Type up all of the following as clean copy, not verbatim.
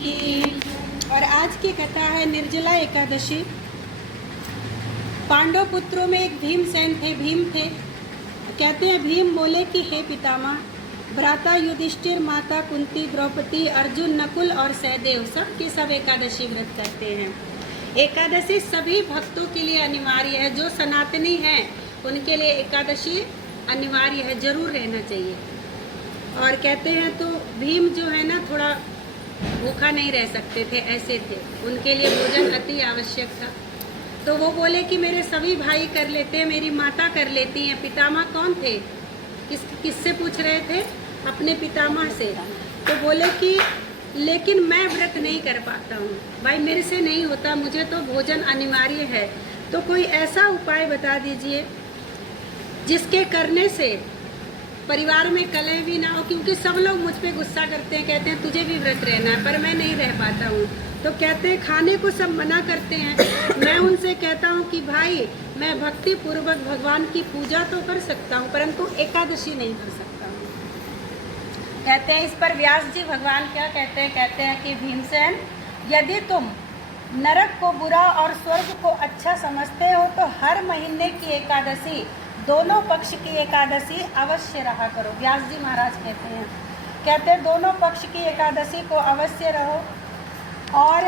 की। और आज की कथा है निर्जला एकादशी। पांडव पुत्रों में एक भीमसेन थे, भीम थे। कहते हैं भीम बोले कि हे पितामह, भ्राता युधिष्ठिर, माता कुंती, द्रौपदी, अर्जुन, नकुल और सहदेव सब के सब एकादशी व्रत करते हैं। एकादशी सभी भक्तों के लिए अनिवार्य है। जो सनातनी हैं उनके लिए एकादशी अनिवार्य है, जरूर रहना चाहिए। और कहते हैं तो भीम जो है ना थोड़ा भूखा नहीं रह सकते थे, ऐसे थे, उनके लिए भोजन अति आवश्यक था। तो वो बोले कि मेरे सभी भाई कर लेते हैं, मेरी माता कर लेती हैं। पितामह कौन थे? किससे पूछ रहे थे? अपने पितामह से। तो बोले कि लेकिन मैं व्रत नहीं कर पाता हूँ भाई, मेरे से नहीं होता, मुझे तो भोजन अनिवार्य है। तो कोई ऐसा उपाय बता दीजिए जिसके करने से परिवार में कलह भी ना हो, क्योंकि सब लोग मुझ पे गुस्सा करते हैं, कहते हैं तुझे भी व्रत रहना है, पर मैं नहीं रह पाता हूँ। तो कहते हैं खाने को सब मना करते हैं। मैं उनसे कहता हूँ कि भाई मैं भक्ति पूर्वक भगवान की पूजा तो कर सकता हूँ, परंतु एकादशी नहीं कर सकता हूँ। कहते हैं इस पर व्यास जी भगवान क्या कहते हैं? कहते हैं कि भीमसेन, यदि तुम नरक को बुरा और स्वर्ग को अच्छा समझते हो तो हर महीने की एकादशी, दोनों पक्ष की एकादशी अवश्य रहा करो। व्यास जी महाराज कहते हैं दोनों पक्ष की एकादशी को अवश्य रहो और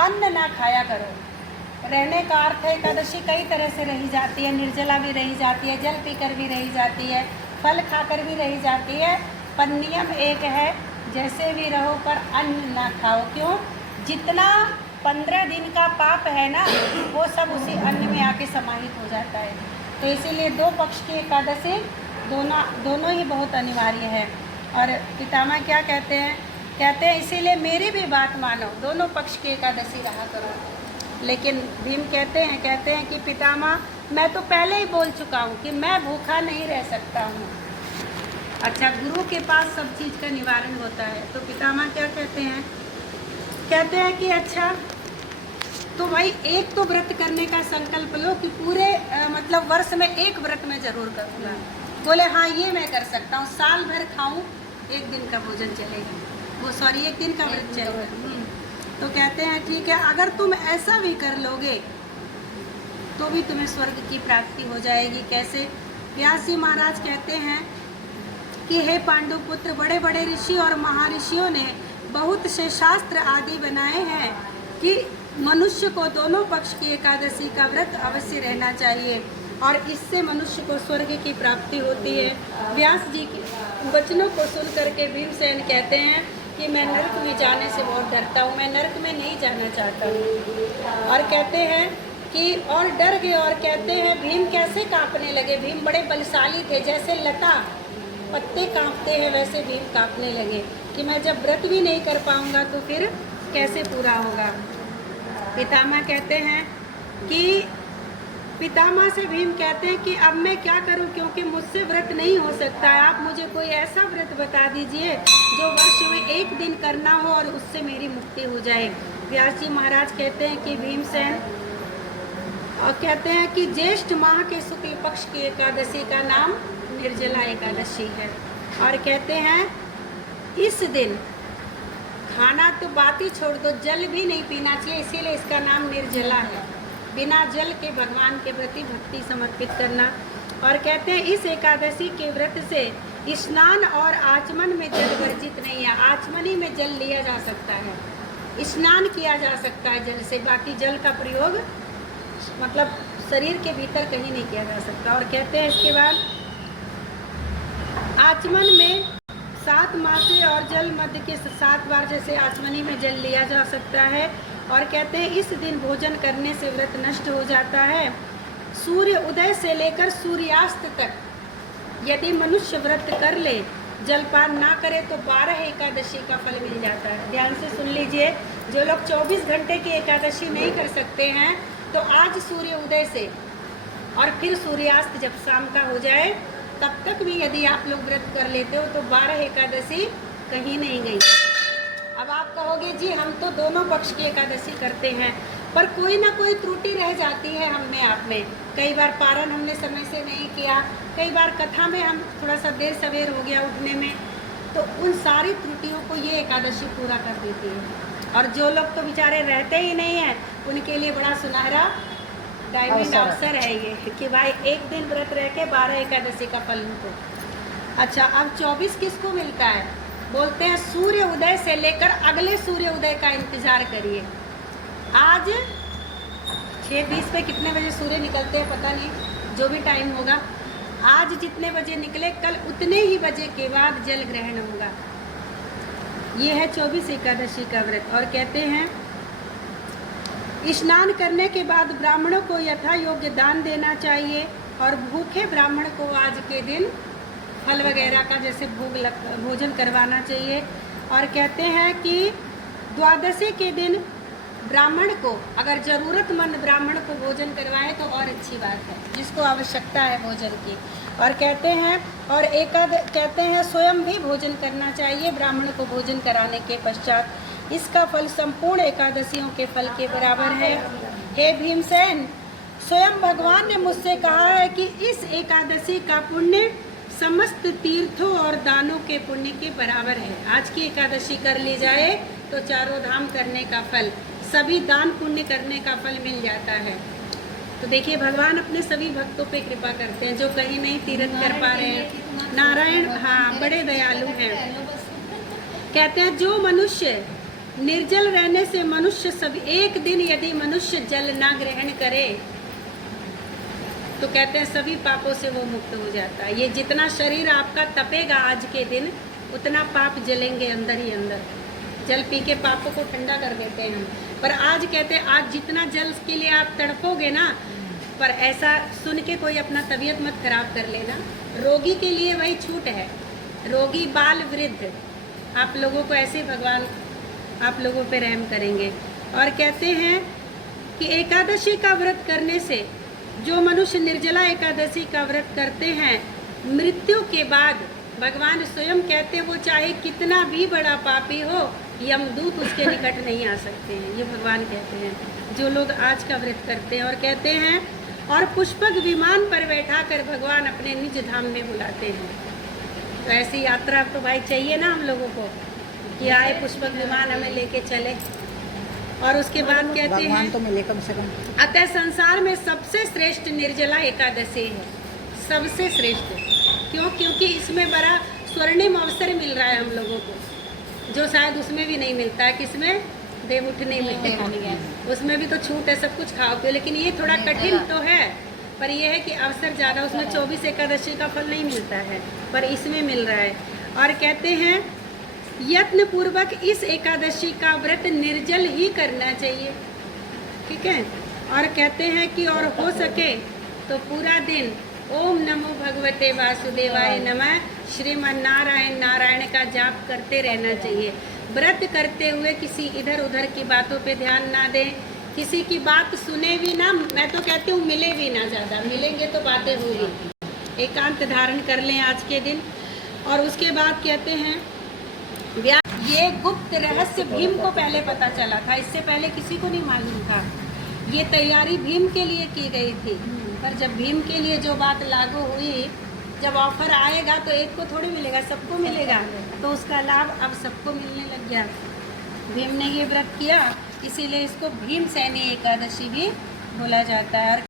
अन्न ना खाया करो। रहने का अर्थ है एकादशी कई तरह से रही जाती है, निर्जला भी रही जाती है, जल पीकर भी रही जाती है, फल खाकर भी रही जाती है, पर नियम एक है, जैसे भी रहो पर अन्न ना खाओ। क्यों? जितना 15 दिन का पाप है ना, वो सब उसी अन्न में आके समाहित हो जाता है। तो इसीलिए दो पक्ष की एकादशी दोनों ही बहुत अनिवार्य है। और पितामह क्या कहते हैं? कहते हैं इसीलिए मेरी भी बात मानो, दोनों पक्ष की एकादशी रहा करो। लेकिन भीम कहते हैं कि पितामह मैं तो पहले ही बोल चुका हूँ कि मैं भूखा नहीं रह सकता हूँ। अच्छा, गुरु के पास सब चीज़ का निवारण होता है। तो पितामह क्या कहते हैं? कहते हैं कि अच्छा तो भाई एक तो व्रत करने का संकल्प लो कि पूरे मतलब वर्ष में एक व्रत मैं जरूर करूँगा। बोले हाँ ये मैं कर सकता हूँ, साल भर खाऊं, एक दिन का भोजन चलेगा, वो सॉरी एक दिन का व्रत चलेगा। तो कहते हैं ठीक है, अगर तुम ऐसा भी कर लोगे तो भी तुम्हें स्वर्ग की प्राप्ति हो जाएगी। कैसे? व्यास जी महाराज कहते हैं कि हे पांडु पुत्र, बड़े बड़े ऋषि और महर्षियों ने बहुत से शास्त्र आदि बनाए हैं कि मनुष्य को दोनों पक्ष की एकादशी का व्रत अवश्य रहना चाहिए और इससे मनुष्य को स्वर्ग की प्राप्ति होती है। व्यास जी के वचनों को सुन करके भीमसेन कहते हैं कि मैं नरक में जाने से बहुत डरता हूँ, मैं नरक में नहीं जाना चाहता हूँ। और कहते हैं कि और डर गए और कहते हैं भीम कैसे कांपने लगे। भीम बड़े बलशाली थे, जैसे लता पत्ते कांपते हैं वैसे भीम कांपने लगे कि मैं जब व्रत भी नहीं कर पाऊँगा तो फिर कैसे पूरा होगा। पितामह कहते हैं कि पितामह से भीम कहते हैं कि अब मैं क्या करूं, क्योंकि मुझसे व्रत नहीं हो सकता है। आप मुझे कोई ऐसा व्रत बता दीजिए जो वर्ष में एक दिन करना हो और उससे मेरी मुक्ति हो जाए। व्यास जी महाराज कहते हैं कि भीमसेन और कहते हैं कि ज्येष्ठ माह के शुक्ल पक्ष की एकादशी का नाम निर्जला एकादशी है। और कहते हैं इस दिन खाना तो बात ही छोड़ दो, जल भी नहीं पीना चाहिए, इसीलिए इसका नाम निर्जला है। बिना जल के भगवान के प्रति भक्ति समर्पित करना। और कहते हैं इस एकादशी के व्रत से स्नान और आचमन में जल वर्जित नहीं है। आचमनी में जल लिया जा सकता है, स्नान किया जा सकता है जल से, बाकी जल का प्रयोग मतलब शरीर के भीतर कहीं नहीं किया जा सकता। और कहते हैं इसके बाद आचमन में 7 मासे और जल मध्य के 7 बार जैसे आचमनी में जल लिया जा सकता है। और कहते हैं इस दिन भोजन करने से व्रत नष्ट हो जाता है। सूर्य उदय से लेकर सूर्यास्त तक यदि मनुष्य व्रत कर ले, जलपान ना करे तो 12 एकादशी का फल मिल जाता है। ध्यान से सुन लीजिए, जो लोग 24 घंटे की एकादशी नहीं कर सकते हैं तो आज सूर्य उदय से और फिर सूर्यास्त जब शाम का हो जाए तब तक भी यदि आप लोग व्रत कर लेते हो तो 12 एकादशी कहीं नहीं गई। अब आप कहोगे जी हम तो दोनों पक्ष की एकादशी करते हैं, पर कोई ना कोई त्रुटि रह जाती है हम में आप में। कई बार पारण हमने समय से नहीं किया, कई बार कथा में हम थोड़ा सा देर सवेर हो गया उठने में, तो उन सारी त्रुटियों को ये एकादशी पूरा कर देती है। और जो लोग तो बेचारे रहते ही नहीं हैं, उनके लिए बड़ा सुनहरा डायमंड अवसर है ये कि भाई एक दिन व्रत रह के 12 एकादशी का फल उनको। अच्छा, अब 24 किसको मिलता है? बोलते हैं सूर्य उदय से लेकर अगले सूर्य उदय का इंतजार करिए। आज 6:20 पे कितने बजे सूर्य निकलते हैं पता नहीं, जो भी टाइम होगा, आज जितने बजे निकले कल उतने ही बजे के बाद जल ग्रहण होगा। ये है 24 एकादशी का व्रत। और कहते हैं स्नान करने के बाद ब्राह्मणों को यथा योग्य दान देना चाहिए और भूखे ब्राह्मण को आज के दिन फल वगैरह का जैसे भोजन करवाना चाहिए। और कहते हैं कि द्वादशी के दिन ब्राह्मण को, अगर ज़रूरतमंद ब्राह्मण को भोजन करवाए तो और अच्छी बात है, जिसको आवश्यकता है भोजन की। और कहते हैं कहते हैं स्वयं भी भोजन करना चाहिए ब्राह्मण को भोजन कराने के पश्चात। इसका फल संपूर्ण एकादशियों के फल के बराबर है। हे भीमसेन, स्वयं भगवान ने मुझसे कहा है कि इस एकादशी का पुण्य समस्त तीर्थों और दानों के पुण्य के बराबर है। आज की एकादशी कर ली जाए तो चारों धाम करने का फल, सभी दान पुण्य करने का फल मिल जाता है। तो देखिए भगवान अपने सभी भक्तों पे कृपा करते हैं जो कहीं नहीं तीर्थ कर पा रहे हैं। नारायण हाँ बड़े दयालु हैं। कहते हैं जो मनुष्य निर्जल रहने से मनुष्य सब एक दिन यदि मनुष्य जल ना ग्रहण करे तो कहते हैं सभी पापों से वो मुक्त हो जाता है। ये जितना शरीर आपका तपेगा आज के दिन उतना पाप जलेंगे अंदर ही अंदर। जल पी के पापों को ठंडा कर देते हैं हम, पर आज कहते हैं आज जितना जल के लिए आप तड़पोगे ना, पर ऐसा सुन के कोई अपना तबीयत मत खराब कर लेना। रोगी के लिए वही छूट है, रोगी बाल वृद्ध, आप लोगों को ऐसे भगवान आप लोगों पे रहम करेंगे। और कहते हैं कि एकादशी का व्रत करने से जो मनुष्य निर्जला एकादशी का व्रत करते हैं मृत्यु के बाद भगवान स्वयं कहते हैं वो चाहे कितना भी बड़ा पापी हो यमदूत उसके निकट नहीं आ सकते हैं। ये भगवान कहते हैं जो लोग आज का व्रत करते हैं। और कहते हैं और पुष्पक विमान पर बैठा कर भगवान अपने निज धाम में बुलाते हैं। तो ऐसी यात्रा तो भाई चाहिए ना हम लोगों को कि आए पुष्पक विमान हमें लेके चले। और उसके बाद कहते हैं तो मिले कम से कम। अतः संसार में सबसे श्रेष्ठ निर्जला एकादशी है, सबसे श्रेष्ठ। क्यों? क्योंकि इसमें बड़ा स्वर्णिम अवसर मिल रहा है हम लोगों को, जो शायद उसमें भी नहीं मिलता है। किसमें? देव उठने में, उसमें भी तो छूट है, सब कुछ खाओ पियो, लेकिन ये थोड़ा कठिन तो है, पर यह है कि अवसर ज़्यादा, उसमें 24 एकादशी का फल नहीं मिलता है, पर इसमें मिल रहा है। और कहते हैं यत्न पूर्वक इस एकादशी का व्रत निर्जल ही करना चाहिए, ठीक है। और कहते हैं कि और हो सके तो पूरा दिन ओम नमो भगवते वासुदेवाय नमः श्रीमन नारायण नारायण का जाप करते रहना चाहिए। व्रत करते हुए किसी इधर उधर की बातों पे ध्यान ना दें, किसी की बात सुने भी ना, मैं तो कहती हूँ मिले भी ना, ज़्यादा मिलेंगे तो बातें होगी। एकांत धारण कर लें आज के दिन। और उसके बाद कहते हैं ये गुप्त रहस्य भीम को पहले पता चला था, इससे पहले किसी को नहीं मालूम था। ये तैयारी भीम के लिए की गई थी, पर जब भीम के लिए जो बात लागू हुई, जब ऑफर आएगा तो एक को थोड़ी मिलेगा, सबको मिलेगा, तो उसका लाभ अब सबको मिलने लग गया। भीम ने ये व्रत किया, इसीलिए इसको भीमसेनी एकादशी भी बोला जाता है। और